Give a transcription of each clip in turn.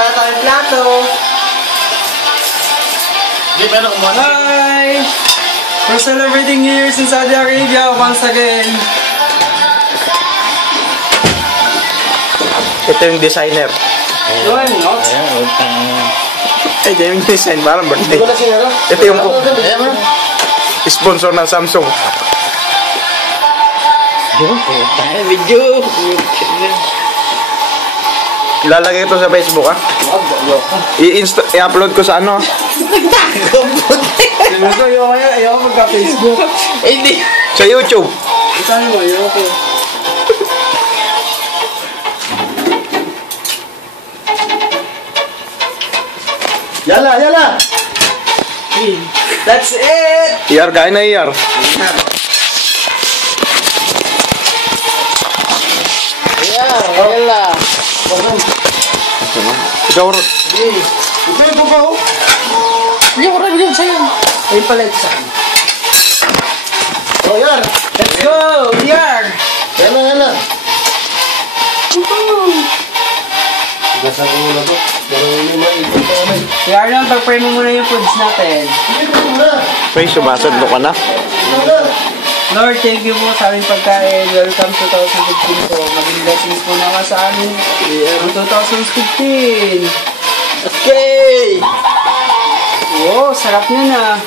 kaya tayong plato. Hindi, meron kumuha. Hi! We're celebrating New Year's in Saudi Arabia once again. Ito yung designer. Yun, no? Ito yung design, parang birthday. Hindi ko na sinara. Ito yung Ayan mo. sponsor ng Samsung. Video. Ilalagay ito sa Facebook, ha? I-upload ko sa ano? Gusto, ayaw magka-Facebook. Hindi. Sa YouTube. Saan mo, ayaw ko. Yala, yala. That's it! IR, kain na IR. Yala. Ikaw, Rod. Ito pa, oh. Hindi ko rin yun sa'yo. Ayun pala ito saan. Oh, yan. Let's go! Yar! Yala, yala. Nasa ko na to. Pero hindi maikot pa kami. Yar lang, pag-pray mo muna yung foods natin. Hindi ko muna. May sumasando ka na. Lord, thank you po sa aming pagkain. Welcome 2015 po. Maging blessings po naman sa amin. Ang 2015. Okay. Wow, sarap niya na.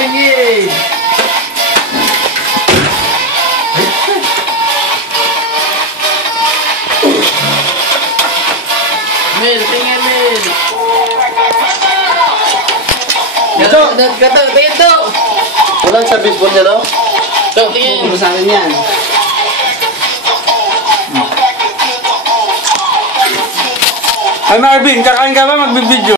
Tingin. Mil, tingin, Mil. Ito. Ito. Walang sa baseball niya, no? Ito, tingin. Ano sa amin yan? Ay Marvin, kakain ka ba? Magbibideo.